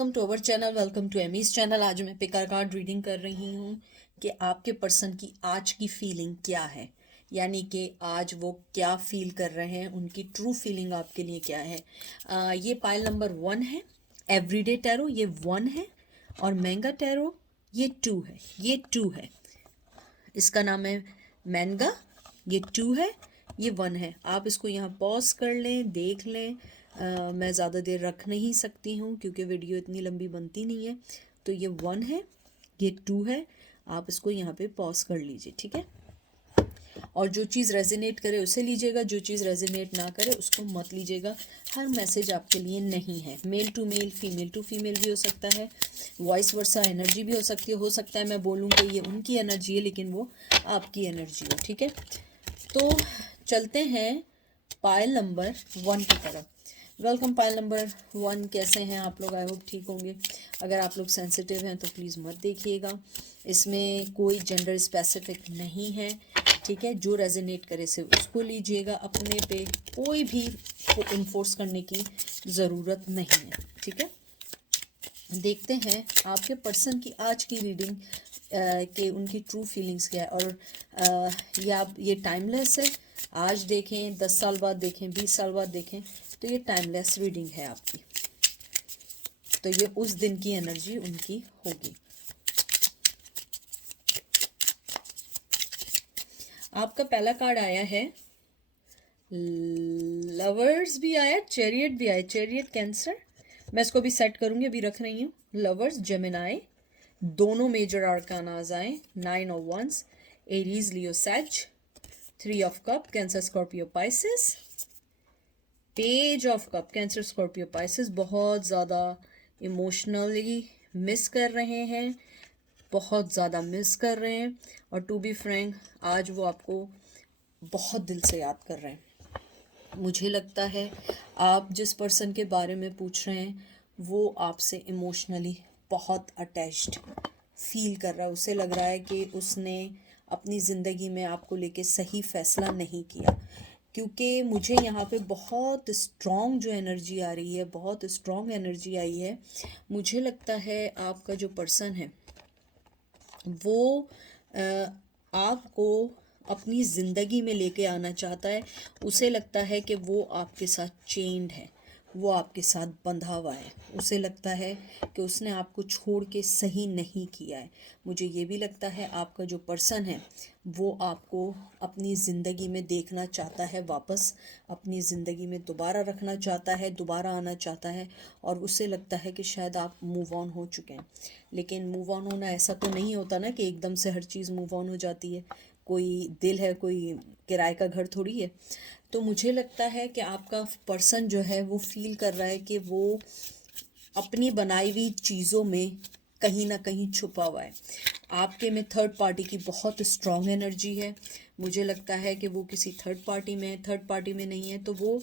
Welcome to our channel, welcome to Amy's channel. आज मैं picker card reading कर रही हूँ कि आपके पर्सन की आज की फीलिंग क्या है, यानी कि आज वो क्या फील कर रहे हैं, उनकी ट्रू फीलिंग आपके लिए क्या है। ये पाइल नंबर 1 है। एवरीडे टैरो ये 1 है और मैंगा टैरो ये 2 है। ये 2 है, इसका नाम है मैंगा। ये 2 है, ये 1 है। आप इसको यहाँ पॉज कर लें, देख लें। मैं ज़्यादा देर रख नहीं सकती हूँ क्योंकि वीडियो इतनी लंबी बनती नहीं है। तो ये 1 है, ये 2 है। आप इसको यहाँ पे पॉज कर लीजिए, ठीक है। और जो चीज़ रेजोनेट करे उसे लीजिएगा, जो चीज़ रेजोनेट ना करे उसको मत लीजिएगा। हर मैसेज आपके लिए नहीं है। Male to male, female to female भी हो सकता है, वॉइस वर्सा एनर्जी भी हो सकती है। हो सकता है मैं बोलूँ कि ये उनकी एनर्जी है लेकिन वो आपकी एनर्जी हो, ठीक है। तो चलते हैं पायल नंबर 1 की तरफ। Welcome pile number 1। कैसे हैं आप लोग? आई होप ठीक होंगे। अगर आप लोग सेंसिटिव हैं तो प्लीज़ मत देखिएगा। इसमें कोई जेंडर स्पेसिफिक नहीं है, ठीक है। जो रेजोनेट करे सिर्फ उसको लीजिएगा, अपने पे कोई भी इन्फोर्स करने की ज़रूरत नहीं है, ठीक है। देखते हैं आपके पर्सन की आज की रीडिंग के उनकी ट्रू फीलिंग्स क्या है। और ये टाइमलेस है। आज देखें, 10 साल बाद देखें, 20 साल बाद देखें, तो ये टाइमलेस रीडिंग है आपकी। तो ये उस दिन की एनर्जी उनकी होगी। आपका पहला कार्ड आया है लवर्स, भी आया, चैरियट भी आया। चैरियट कैंसर, मैं इसको भी सेट करूंगी, अभी रख रही हूँ। लवर्स, जेमिनाई, दोनों मेजर आर्कानाज आए। 9 of wands, Aries, Leo, Sag. 3 of cup, Cancer, Scorpio, Pisces. Page of cup, Cancer, Scorpio, Pisces. बहुत ज़्यादा इमोशनली मिस कर रहे हैं, बहुत ज़्यादा मिस कर रहे हैं। और टू बी फ्रैंक, आज वो आपको बहुत दिल से याद कर रहे हैं। मुझे लगता है आप जिस पर्सन के बारे में पूछ रहे हैं वो आपसे इमोशनली बहुत अटैच्ड फील कर रहा है। उसे लग रहा है कि उसने अपनी ज़िंदगी में आपको लेके सही फैसला नहीं किया, क्योंकि मुझे यहाँ पे बहुत स्ट्रॉन्ग जो एनर्जी आ रही है, बहुत स्ट्रॉन्ग एनर्जी आई है। मुझे लगता है आपका जो पर्सन है वो आपको अपनी ज़िंदगी में लेके आना चाहता है। उसे लगता है कि वो आपके साथ चेन्ड है, वो आपके साथ बंधा हुआ है। उसे लगता है कि उसने आपको छोड़ के सही नहीं किया है। मुझे ये भी लगता है आपका जो पर्सन है वो आपको अपनी ज़िंदगी में देखना चाहता है, वापस अपनी ज़िंदगी में दोबारा रखना चाहता है, दोबारा आना चाहता है। और उसे लगता है कि शायद आप मूव ऑन हो चुके हैं, लेकिन मूव ऑन होना ऐसा तो नहीं होता ना कि एकदम से हर चीज़ मूव ऑन हो जाती है। कोई दिल है, कोई किराए का घर थोड़ी है। तो मुझे लगता है कि आपका पर्सन जो है वो फील कर रहा है कि वो अपनी बनाई हुई चीज़ों में कहीं ना कहीं छुपा हुआ है। आपके में थर्ड पार्टी की बहुत स्ट्रॉन्ग एनर्जी है। मुझे लगता है कि वो किसी थर्ड पार्टी में है। थर्ड पार्टी में नहीं है तो वो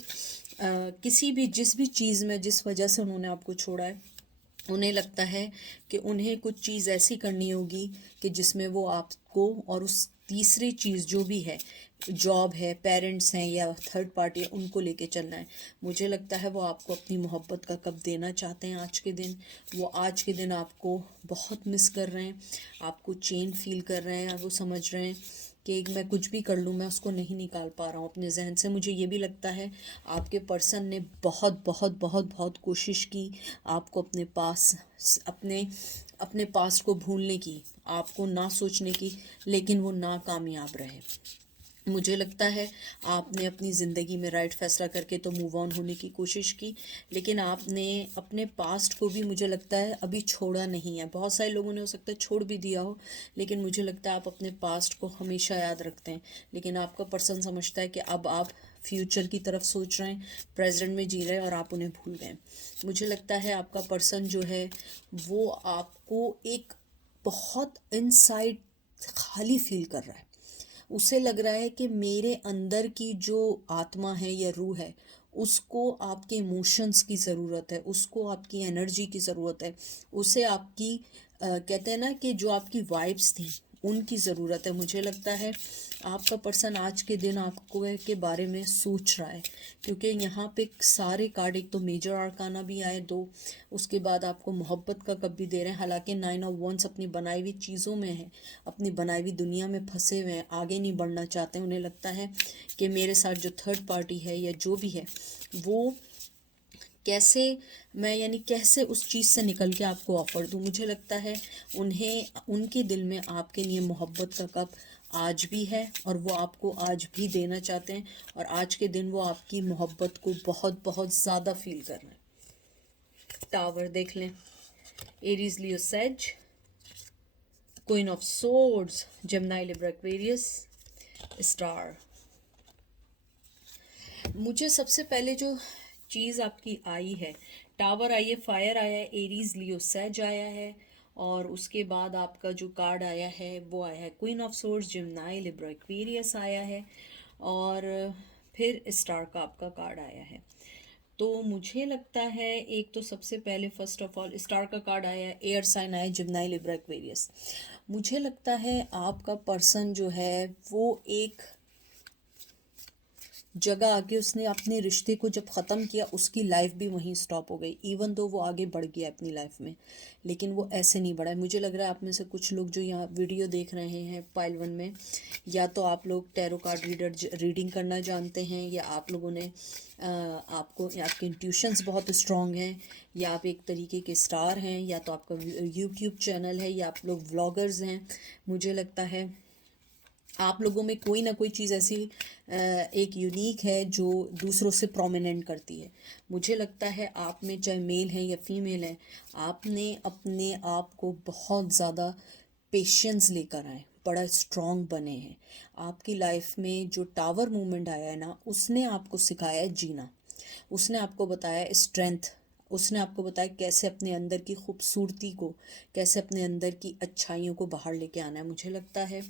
किसी भी जिस भी चीज़ में, जिस वजह से उन्होंने आपको छोड़ा है, उन्हें लगता है कि उन्हें कुछ चीज़ ऐसी करनी होगी कि जिसमें वो आपको और उस तीसरी चीज़ जो भी है, जॉब है, पेरेंट्स हैं या थर्ड पार्टी है, उनको लेके चलना है। मुझे लगता है वो आपको अपनी मोहब्बत का कप देना चाहते हैं आज के दिन। वो आज के दिन आपको बहुत मिस कर रहे हैं, आपको चेन फील कर रहे हैं। वो समझ रहे हैं कि मैं कुछ भी कर लूँ मैं उसको नहीं निकाल पा रहा हूँ अपने जहन से। मुझे ये भी लगता है आपके पर्सन ने बहुत बहुत बहुत बहुत कोशिश की आपको अपने पास, अपने अपने पास्ट को भूलने की, आपको ना सोचने की, लेकिन वो नाकामयाब रहे। मुझे लगता है आपने अपनी ज़िंदगी में राइट फैसला करके तो मूव ऑन होने की कोशिश की, लेकिन आपने अपने पास्ट को भी, मुझे लगता है, अभी छोड़ा नहीं है। बहुत सारे लोगों ने हो सकता है छोड़ भी दिया हो, लेकिन मुझे लगता है आप अपने पास्ट को हमेशा याद रखते हैं। लेकिन आपका पर्सन समझता है कि अब आप फ्यूचर की तरफ सोच रहे हैं, प्रेजेंट में जी रहे हैं और आप उन्हें भूल गए। मुझे लगता है आपका पर्सन जो है वो आपको एक बहुत इनसाइड खाली फील कर रहा है। उसे लग रहा है कि मेरे अंदर की जो आत्मा है या रूह है उसको आपके इमोशंस की ज़रूरत है, उसको आपकी एनर्जी की ज़रूरत है। उसे आपकी कहते हैं ना कि जो आपकी वाइब्स थी उनकी ज़रूरत है। मुझे लगता है आपका पर्सन आज के दिन आपको के बारे में सोच रहा है, क्योंकि यहाँ पे सारे कार्ड, एक तो मेजर आर्काना भी आए 2, उसके बाद आपको मोहब्बत का कब भी दे रहे हैं। हालांकि 9 ऑफ वंस अपनी बनाई हुई चीज़ों में है, अपनी बनाई हुई दुनिया में फंसे हुए हैं, आगे नहीं बढ़ना चाहते। उन्हें लगता है कि मेरे साथ जो थर्ड पार्टी है या जो भी है वो कैसे मैं यानी कैसे उस चीज़ से निकल के आपको ऑफ़र दूँ। मुझे लगता है उन्हें उनके दिल में आपके लिए मोहब्बत का कप आज भी है और वो आपको आज भी देना चाहते हैं, और आज के दिन वो आपकी मोहब्बत को बहुत बहुत ज़्यादा फील कर रहे हैं। टावर देख लें, Aries, Leo, says, queen of swords, Gemini, Libra, Aquarius, star. मुझे सबसे पहले जो चीज़ आपकी आई है, टावर आई है, फायर आया है, एरीज, लियो, सेज आया है, और उसके बाद आपका जो कार्ड आया है वो आया है queen of swords, Gemini, Libra, Aquarius आया है, और फिर स्टार का आपका कार्ड आया है। तो मुझे लगता है एक तो सबसे पहले फर्स्ट ऑफ ऑल स्टार का कार्ड आया है, एयर साइन आया, जेमिनी, लिब्रा, एक्वेरियस। मुझे लगता है आपका पर्सन जो है वो एक जगह आके उसने अपने रिश्ते को जब ख़त्म किया, उसकी लाइफ भी वहीं स्टॉप हो गई। इवन तो वो आगे बढ़ गया अपनी लाइफ में, लेकिन वो ऐसे नहीं बढ़ा है। मुझे लग रहा है आप में से कुछ लोग जो यहाँ वीडियो देख रहे हैं पाइल 1 में, या तो आप लोग टैरो कार्ड रीडिंग करना जानते हैं, या आप लोगों ने आपके इंट्यूशंस बहुत स्ट्रॉन्ग हैं, या आप एक तरीके के स्टार हैं, या तो आपका यूट्यूब चैनल है, या आप लोग व्लॉगर्स हैं। मुझे लगता है आप लोगों में कोई ना कोई चीज़ ऐसी एक यूनिक है जो दूसरों से प्रोमिनेंट करती है। मुझे लगता है आप में चाहे मेल है या फीमेल है, आपने अपने आप को बहुत ज़्यादा पेशेंस लेकर आए, बड़ा स्ट्रॉन्ग बने हैं। आपकी लाइफ में जो टावर मूवमेंट आया है ना, उसने आपको सिखाया है जीना, उसने आपको बताया स्ट्रेंथ, उसने आपको बताया कैसे अपने अंदर की खूबसूरती को, कैसे अपने अंदर की अच्छाइयों को बाहर लेके आना है। मुझे लगता है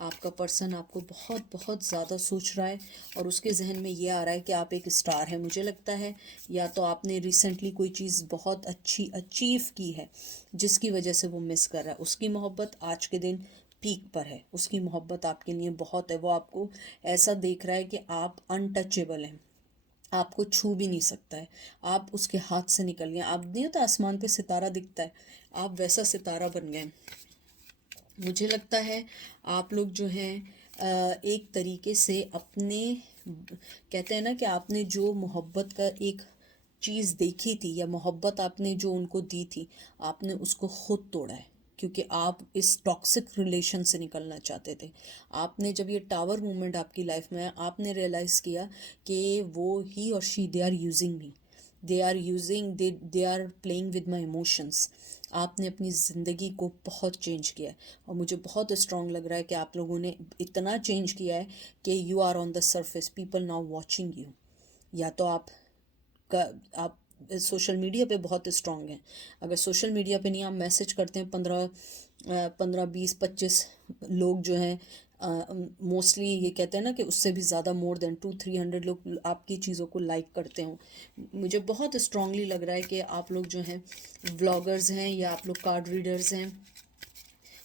आपका पर्सन आपको बहुत बहुत ज़्यादा सोच रहा है, और उसके जहन में ये आ रहा है कि आप एक स्टार है। मुझे लगता है या तो आपने रिसेंटली कोई चीज़ बहुत अच्छी अचीव की है जिसकी वजह से वो मिस कर रहा है। उसकी मोहब्बत आज के दिन पीक पर है, उसकी मोहब्बत आपके लिए बहुत है। वो आपको ऐसा देख रहा है कि आप अनटचेबल हैं, आपको छू भी नहीं सकता है, आप उसके हाथ से निकल गए। आप नहीं होता आसमान पे सितारा दिखता है, आप वैसा सितारा बन गए। मुझे लगता है आप लोग जो हैं एक तरीके से अपने, कहते हैं ना कि आपने जो मोहब्बत का एक चीज़ देखी थी, या मोहब्बत आपने जो उनको दी थी, आपने उसको खुद तोड़ा है, क्योंकि आप इस टॉक्सिक रिलेशन से निकलना चाहते थे। आपने जब ये टावर मूवमेंट आपकी लाइफ में आया, आपने रियलाइज़ किया कि वो he or she they are using me, they are playing with my emotions. आपने अपनी ज़िंदगी को बहुत चेंज किया है, और मुझे बहुत स्ट्रॉन्ग लग रहा है कि आप लोगों ने इतना चेंज किया है कि you are on the surface, people now watching you. या तो आप सोशल मीडिया पे बहुत स्ट्रॉन्ग हैं। अगर सोशल मीडिया पे नहीं, आप मैसेज करते हैं 15-20-25 लोग जो हैं, मोस्टली ये कहते हैं ना कि उससे भी ज़्यादा, मोर देन 200-300 लोग आपकी चीज़ों को लाइक करते हो। मुझे बहुत स्ट्रांगली लग रहा है कि आप लोग जो हैं व्लॉगर्स हैं, या आप लोग कार्ड रीडर्स हैं,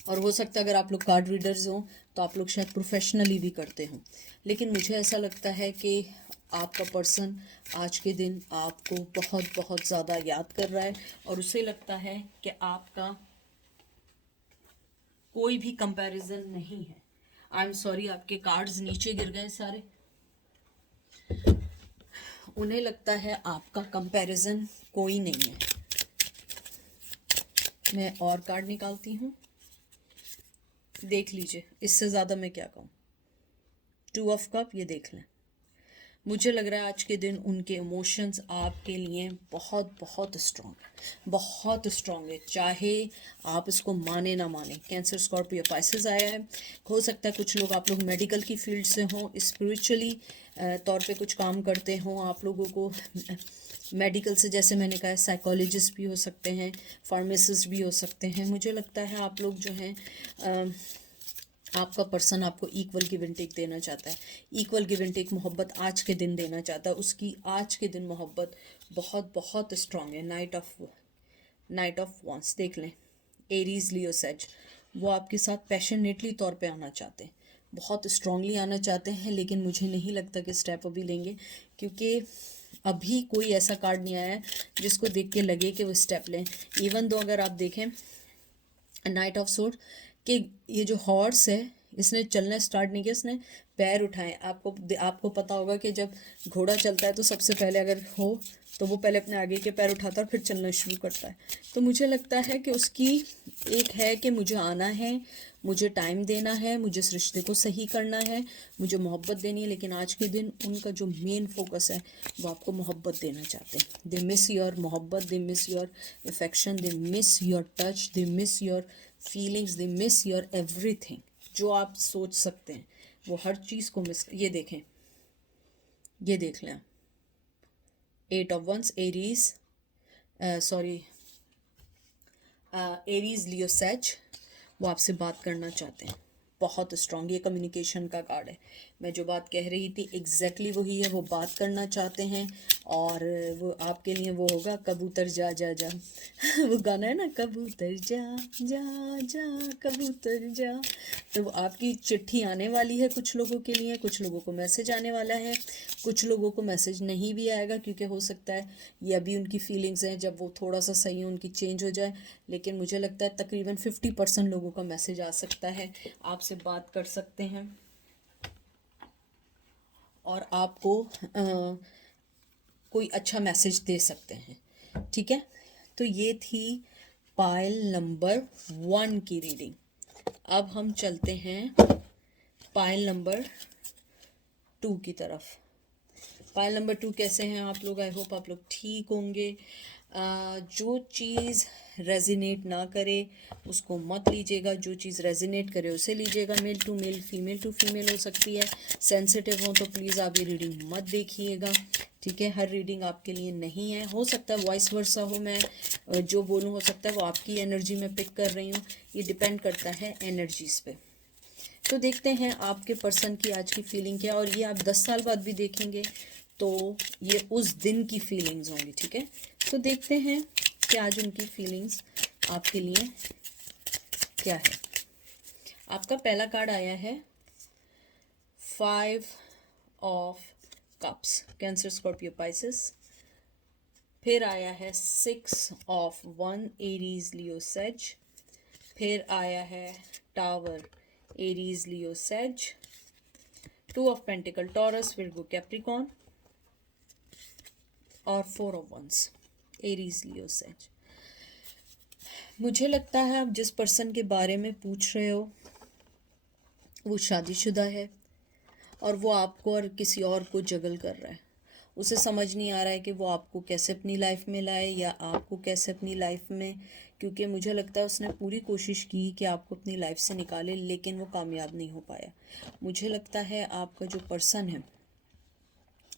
और हो सकता है अगर आप लोग कार्ड रीडर्स हों तो आप लोग शायद प्रोफेशनली भी करते हों। लेकिन मुझे ऐसा लगता है कि आपका पर्सन आज के दिन आपको बहुत बहुत ज़्यादा याद कर रहा है, और उसे लगता है कि आपका कोई भी कंपैरिजन नहीं है। आई एम सॉरी, आपके कार्ड्स नीचे गिर गए सारे। उन्हें लगता है आपका कंपैरिजन कोई नहीं है। मैं और कार्ड निकालती हूँ, देख लीजिए, इससे ज़्यादा मैं क्या कहूँ। 2 ऑफ कप, ये देख लें। मुझे लग रहा है आज के दिन उनके इमोशंस आपके लिए बहुत बहुत स्ट्रॉन्ग है, बहुत स्ट्रॉन्ग है, चाहे आप इसको माने ना माने। कैंसर, स्कॉर्पियो, पाइसेस आया है। हो सकता है कुछ लोग, आप लोग मेडिकल की फील्ड से हों, स्पिरिचुअली तौर पे कुछ काम करते हों, आप लोगों को मेडिकल से, जैसे मैंने कहा, साइकोलॉजिस्ट भी हो सकते हैं, फार्मासिस्ट भी हो सकते हैं। मुझे लगता है आप लोग जो हैं, आपका पर्सन आपको इक्वल गिव एंड टेक देना चाहता है, इक्वल गिव एंड टेक मोहब्बत आज के दिन देना चाहता है। उसकी आज के दिन मोहब्बत बहुत बहुत स्ट्रांग है। नाइट ऑफ वॉन्स देख लें, एरीज, लियो, सेज, वो आपके साथ पैशनेटली तौर पे आना चाहते हैं, बहुत स्ट्रांगली आना चाहते हैं, लेकिन मुझे नहीं लगता कि स्टेप अभी लेंगे, क्योंकि अभी कोई ऐसा कार्ड नहीं आया है जिसको देख के लगे कि वो स्टेप लें। इवन दो अगर आप देखें नाइट ऑफ सोर्ड कि ये जो हॉर्स है इसने चलना स्टार्ट नहीं किया, इसने पैर उठाए। आपको पता होगा कि जब घोड़ा चलता है तो सबसे पहले अगर हो तो वो पहले अपने आगे के पैर उठाता है और फिर चलना शुरू करता है। तो मुझे लगता है कि उसकी एक है कि मुझे आना है, मुझे टाइम देना है, मुझे इस रिश्ते को सही करना है, मुझे मोहब्बत देनी है। लेकिन आज के दिन उनका जो मेन फोकस है वो आपको मोहब्बत देना चाहते हैं। दे मिस योर मोहब्बत, they miss your affection, they miss your touch, they miss your feelings, they miss your everything. जो आप सोच सकते हैं वो हर चीज़ को मिस। ये देखें, ये देख लें, 8 of Wands, Aries, Aries Leo says, वो आपसे बात करना चाहते हैं बहुत स्ट्रांग। ये कम्युनिकेशन का कार्ड है। मैं जो बात कह रही थी एग्जैक्टली वही है, वो बात करना चाहते हैं। और वो आपके लिए वो होगा कबूतर जा जा जा वो गाना है ना, कबूतर जा जा जा कबूतर जा। तो वो आपकी चिट्ठी आने वाली है कुछ लोगों के लिए, कुछ लोगों को मैसेज आने वाला है, कुछ लोगों को मैसेज नहीं भी आएगा, क्योंकि हो सकता है ये अभी उनकी फीलिंग्स हैं, जब वो थोड़ा सा सही है उनकी चेंज हो जाए। लेकिन मुझे लगता है तकरीबन 50% लोगों का मैसेज आ सकता है, आपसे बात कर सकते हैं और आपको कोई अच्छा मैसेज दे सकते हैं। ठीक है, तो ये थी पाइल नंबर 1 की रीडिंग। अब हम चलते हैं पाइल नंबर 2 की तरफ। पाइल नंबर 2 कैसे हैं आप लोग? आई होप आप लोग ठीक होंगे। जो चीज़ रेजिनेट ना करे उसको मत लीजिएगा, जो चीज़ रेजिनेट करे उसे लीजिएगा। Male to male, female to female हो सकती है। सेंसिटिव हो तो प्लीज़ आप ये रीडिंग मत देखिएगा, ठीक है? हर रीडिंग आपके लिए नहीं है। हो सकता है वॉइस वर्सा हो, मैं जो बोलूँ हो सकता है वो आपकी एनर्जी में पिक कर रही हूँ। ये डिपेंड करता है एनर्जीज़ पे। तो देखते हैं आपके पर्सन की आज की फीलिंग क्या, और ये आप 10 साल बाद भी देखेंगे तो ये उस दिन की फीलिंग्स होंगी, ठीक है? तो देखते हैं कि आज उनकी फीलिंग्स आपके लिए क्या है। आपका पहला कार्ड आया है 5 of cups, Cancer, Scorpio, Pisces. फिर आया है 6 ऑफ वन, एरीज, लियो, सेज। फिर आया है tower, Aries, Leo, Sag. 2 of pentacle, Taurus, Virgo, Capricorn. और 4 of wands, Aries, Leo, Sag. मुझे लगता है आप जिस पर्सन के बारे में पूछ रहे हो वो शादीशुदा है और वो आपको और किसी और को जगल कर रहा है। उसे समझ नहीं आ रहा है कि वो आपको कैसे अपनी लाइफ में लाए या आपको कैसे अपनी लाइफ में, क्योंकि मुझे लगता है उसने पूरी कोशिश की कि आपको अपनी लाइफ से निकाले, लेकिन वो कामयाब नहीं हो पाया। मुझे लगता है आपका जो पर्सन है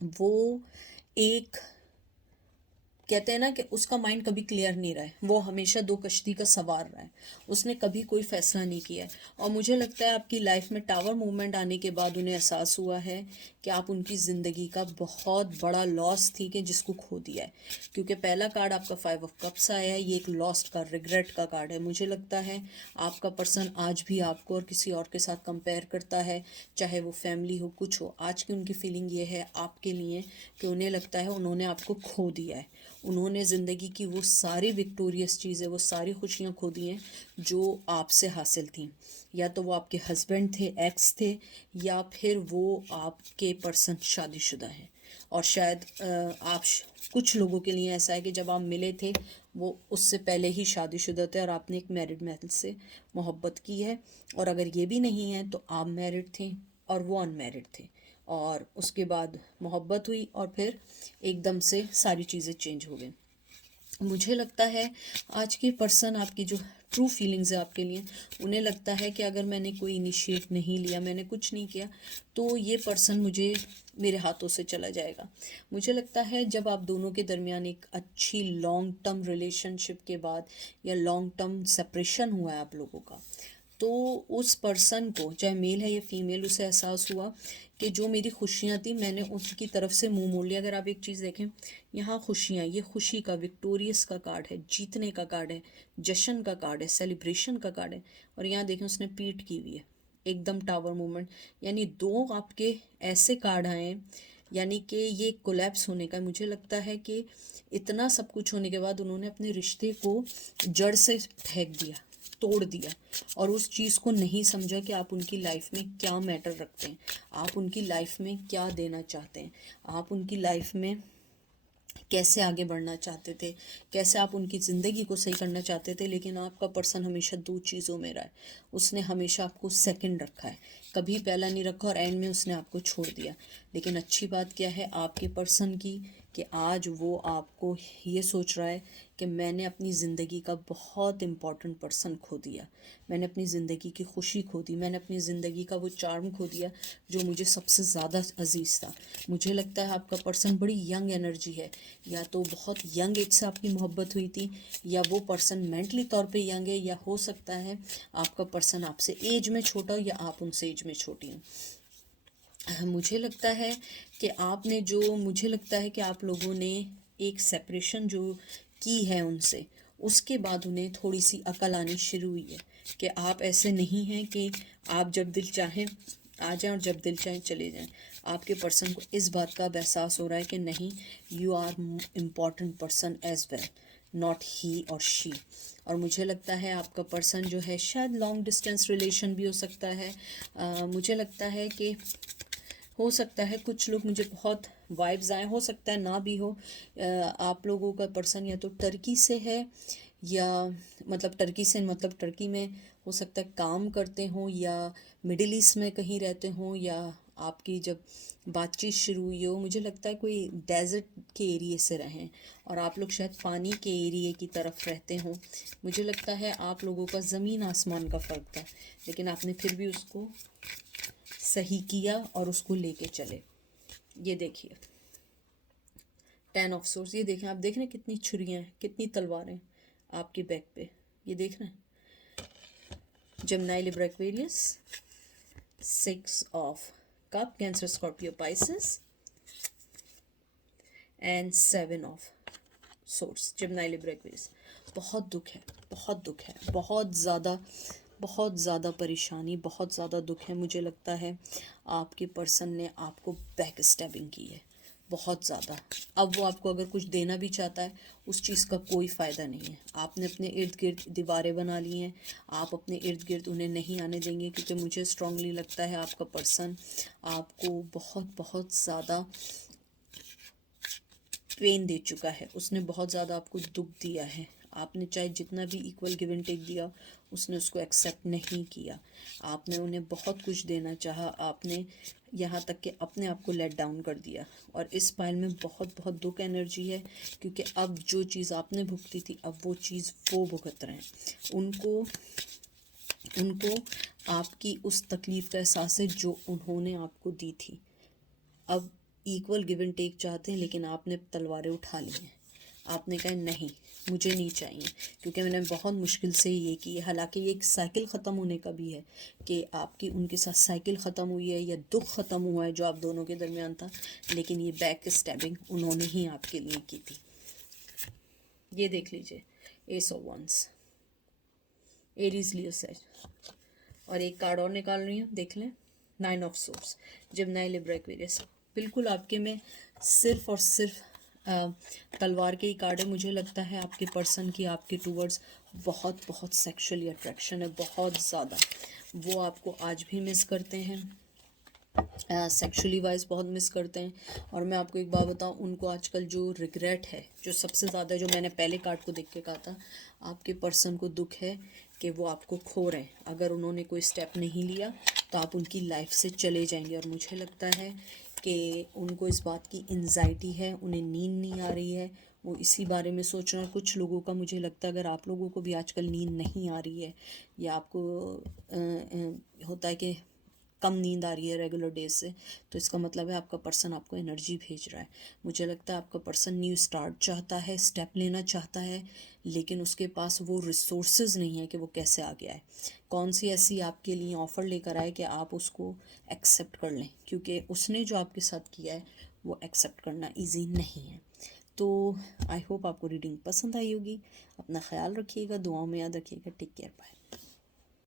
वो एक, कहते हैं ना कि उसका माइंड कभी क्लियर नहीं रहा है, वो हमेशा दो कश्ती का सवार रहा है, उसने कभी कोई फैसला नहीं किया है। और मुझे लगता है आपकी लाइफ में टावर मूवमेंट आने के बाद उन्हें एहसास हुआ है कि आप उनकी ज़िंदगी का बहुत बड़ा लॉस थी कि जिसको खो दिया है। क्योंकि पहला कार्ड आपका 5 ऑफ कप्स आया है, ये एक लॉस्ट का, रिग्रेट का कार्ड है। मुझे लगता है आपका पर्सन आज भी आपको और किसी और के साथ कंपेयर करता है, चाहे वो फैमिली हो, कुछ हो। आज की उनकी फीलिंग ये है आपके लिए कि उन्हें लगता है उन्होंने आपको खो दिया है। उन्होंने ज़िंदगी की वो सारी विक्टोरियस चीज़ें, वो सारी खुशियाँ खो दी हैं जो आपसे हासिल थी। या तो वो आपके हस्बैंड थे, एक्स थे, या फिर वो आपके पर्सन शादीशुदा हैं। और शायद कुछ लोगों के लिए ऐसा है कि जब आप मिले थे वो उससे पहले ही शादीशुदा थे और आपने एक मैरिड मैन से मोहब्बत की है। और अगर ये भी नहीं है तो आप मैरिड थे और वो अनमैरिड थे, और उसके बाद मोहब्बत हुई और फिर एकदम से सारी चीज़ें चेंज हो गई। मुझे लगता है आज के पर्सन, आपकी जो ट्रू फीलिंग्स है आपके लिए, उन्हें लगता है कि अगर मैंने कोई इनिशिएट नहीं लिया, मैंने कुछ नहीं किया, तो ये पर्सन मुझे मेरे हाथों से चला जाएगा। मुझे लगता है जब आप दोनों के दरमियान एक अच्छी लॉन्ग टर्म रिलेशनशिप के बाद या लॉन्ग टर्म सेपरेशन हुआ है आप लोगों का, तो उस पर्सन को, चाहे मेल है या फीमेल, उसे एहसास हुआ कि जो मेरी खुशियाँ थी मैंने उसकी तरफ से मुंह मोड़ लिया। अगर आप एक चीज़ देखें, यहाँ खुशियाँ, ये खुशी का, विक्टोरियस का कार्ड है, जीतने का कार्ड है, जश्न का कार्ड है, सेलिब्रेशन का कार्ड है, और यहाँ देखें उसने पीठ की हुई है, एकदम टावर मूवमेंट। यानी दो आपके ऐसे कार्ड आए हैं, यानी कि ये कोलैप्स होने का। मुझे लगता है कि इतना सब कुछ होने के बाद उन्होंने अपने रिश्ते को जड़ से फेंक दिया, तोड़ दिया, और उस चीज़ को नहीं समझा कि आप उनकी लाइफ में क्या मैटर रखते हैं, आप उनकी लाइफ में क्या देना चाहते हैं, आप उनकी लाइफ में कैसे आगे बढ़ना चाहते थे, कैसे आप उनकी ज़िंदगी को सही करना चाहते थे। लेकिन आपका पर्सन हमेशा दो चीज़ों में रहा है, उसने हमेशा आपको सेकंड रखा है, कभी पहला नहीं रखा, और एंड में उसने आपको छोड़ दिया। लेकिन अच्छी बात क्या है आपके पर्सन की, कि आज वो आपको ये सोच रहा है कि मैंने अपनी ज़िंदगी का बहुत इम्पॉर्टेंट पर्सन खो दिया, मैंने अपनी ज़िंदगी की खुशी खो दी, मैंने अपनी ज़िंदगी का वो चार्म खो दिया जो मुझे सबसे ज़्यादा अजीज़ था। मुझे लगता है आपका पर्सन बड़ी यंग एनर्जी है, या तो बहुत यंग एज से आपकी मोहब्बत हुई थी, या वो पर्सन मेंटली तौर पे यंग है, या हो सकता है आपका पर्सन आपसे एज में छोटा हो या आप उनसे एज में छोटी हो। मुझे लगता है कि मुझे लगता है कि आप लोगों ने एक सेपरेशन जो की है उनसे, उसके बाद उन्हें थोड़ी सी अकल आनी शुरू हुई है कि आप ऐसे नहीं हैं कि आप जब दिल चाहें आ जाएं और जब दिल चाहें चले जाएं। आपके पर्सन को इस बात का एहसास हो रहा है कि नहीं, you are important person as well, not he or she. और मुझे लगता है आपका पर्सन जो है शायद लॉन्ग डिस्टेंस रिलेशन भी हो सकता है। मुझे लगता है कि हो सकता है कुछ लोग, मुझे बहुत वाइब्स आए, हो सकता है ना भी हो। आप लोगों का पर्सन या तो टर्की से है, या मतलब टर्की में हो सकता है काम करते हों, या मिडिल ईस्ट में कहीं रहते हों, या आपकी जब बातचीत शुरू हुई हो, मुझे लगता है कोई डेजर्ट के एरिए से रहें, और आप लोग शायद पानी के एरिए की तरफ रहते हों। मुझे लगता है आप लोगों का ज़मीन आसमान का फ़र्क था, लेकिन आपने फिर भी उसको सही किया और उसको लेके चले। ये देखिए 10 ऑफ सोर्स, ये देखें, आप देख रहे हैं कितनी छुरियां हैं, कितनी तलवारें आपके बैक पे, ये देख रहे हैं। Gemini, Libra, Aquarius, 6 of cup, Cancer, Scorpio, Pisces, and 7 of source, Gemini, Libra, Aquarius. बहुत दुख है, बहुत दुख है, बहुत ज़्यादा परेशानी, बहुत ज़्यादा दुख है। मुझे लगता है आपके पर्सन ने आपको बैक स्टैबिंग की है बहुत ज़्यादा। अब वो आपको अगर कुछ देना भी चाहता है, उस चीज़ का कोई फ़ायदा नहीं है। आपने अपने इर्द गिर्द दीवारें बना ली हैं, आप अपने इर्द गिर्द उन्हें नहीं आने देंगे, क्योंकि मुझे स्ट्रांगली लगता है आपका पर्सन आपको बहुत बहुत ज़्यादा पेन दे चुका है, उसने बहुत ज़्यादा आपको दुख दिया है। आपने चाहे जितना भी इक्वल गिव एंड टेक दिया, उसने उसको एक्सेप्ट नहीं किया। आपने उन्हें बहुत कुछ देना चाहा, आपने यहाँ तक कि अपने आप को लेट डाउन कर दिया। और इस पाइल में बहुत बहुत दुख एनर्जी है, क्योंकि अब जो चीज़ आपने भुगती थी, अब वो चीज़ वो भुगत रहे हैं। उनको आपकी उस तकलीफ़ का एहसास है जो उन्होंने आपको दी थी। अब इक्वल गिव एंड टेक चाहते हैं, लेकिन आपने तलवारें उठा ली हैं। आपने कहा नहीं, मुझे नहीं चाहिए, क्योंकि मैंने बहुत मुश्किल से ये की है। हालांकि ये एक साइकिल ख़त्म होने का भी है, कि आपकी उनके साथ साइकिल ख़त्म हुई है, या दुख ख़त्म हुआ है जो आप दोनों के दरमियान था, लेकिन ये बैक स्टैबिंग उन्होंने ही आपके लिए की थी। ये देख लीजिए, ace of wands, Aries, Leo, Sag. और एक कार्ड और निकाल रही हूँ, देख लें, 9 of source, Gemini, Libra, Aquarius. बिल्कुल आपके में सिर्फ और सिर्फ तलवार के ही कार्ड है। मुझे लगता है आपके पर्सन की आपके टूवर्ड्स बहुत बहुत सेक्सुअली अट्रैक्शन है, बहुत ज़्यादा। वो आपको आज भी मिस करते हैं, सेक्सुअली वाइज बहुत मिस करते हैं। और मैं आपको एक बात बताऊं, उनको आजकल जो रिग्रेट है, जो सबसे ज़्यादा, जो मैंने पहले कार्ड को देख के कहा था, आपके पर्सन को दुख है कि वो आपको खो रहे हैं। अगर उन्होंने कोई स्टेप नहीं लिया तो आप उनकी लाइफ से चले जाएंगे। और मुझे लगता है कि उनको इस बात की एंजाइटी है, उन्हें नींद नहीं आ रही है, वो इसी बारे में सोच रहे हैं। कुछ लोगों का मुझे लगता है, अगर आप लोगों को भी आजकल नींद नहीं आ रही है, या आपको होता है कि कम नींद आ रही है रेगुलर डेज से, तो इसका मतलब है आपका पर्सन आपको एनर्जी भेज रहा है। मुझे लगता है आपका पर्सन न्यू स्टार्ट चाहता है, स्टेप लेना चाहता है, लेकिन उसके पास वो रिसोर्सेज नहीं है कि वो कैसे आ गया है। कौन सी ऐसी आपके लिए ऑफ़र लेकर आए कि आप उसको एक्सेप्ट कर लें, क्योंकि उसने जो आपके साथ किया है वो एक्सेप्ट करना ईजी नहीं है। तो आई होप आपको रीडिंग पसंद आई होगी। अपना ख्याल रखिएगा, दुआओं में याद रखिएगा। Take care, bye.